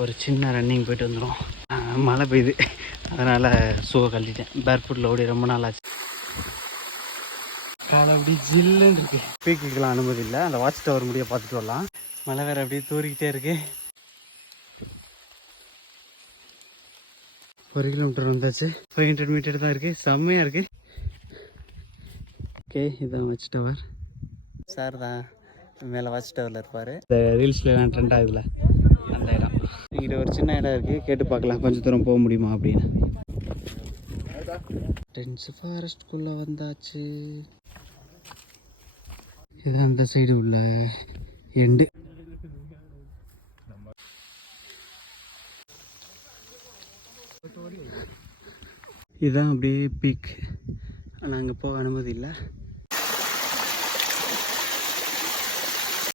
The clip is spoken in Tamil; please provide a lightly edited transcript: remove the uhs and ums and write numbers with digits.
ஒரு சின்ன ரன்னிங் போயிட்டு வந்துடும். மழை பெய்யுது, அதனால் ஷூவை கழட்டிட்டேன். பேர்ஃபுட்டில் ஓடி ரொம்ப நாள் ஆச்சு. காலை அப்படி ஜில்லுன்னு இருக்கு. பீக்குக்கெலாம் அனுமதி இல்லை. அந்த வாட்ச் டவர் முடிய பார்த்துட்டு வரலாம். மழை வேறு அப்படியே தூரிக்கிட்டே இருக்கு. 1 கிலோமீட்டர் வந்தாச்சு. 500 மீட்டர் தான் இருக்குது. செம்மையாக இருக்குது. ஓகே, இதுதான் வாட்ச் டவர். சார் தான் மேலே வாட்ச் டவரில் இருப்பார். இந்த ரீல்ஸ்லாம் ட்ரெண்ட் ஆகுதுல, அந்த இடம். இங்கிட்ட ஒரு சின்ன இடம் இருக்குது, கேட்டு பார்க்கலாம் கொஞ்சம் தூரம் போக முடியுமா அப்படின்னு. டென்ஸ் ஃபாரஸ்ட்குள்ளே வந்தாச்சு. இது அந்த சைடு உள்ள எண்டு. இதுதான் அப்படியே பீக். ஆனால் அங்கே போக அனுமதி இல்லை.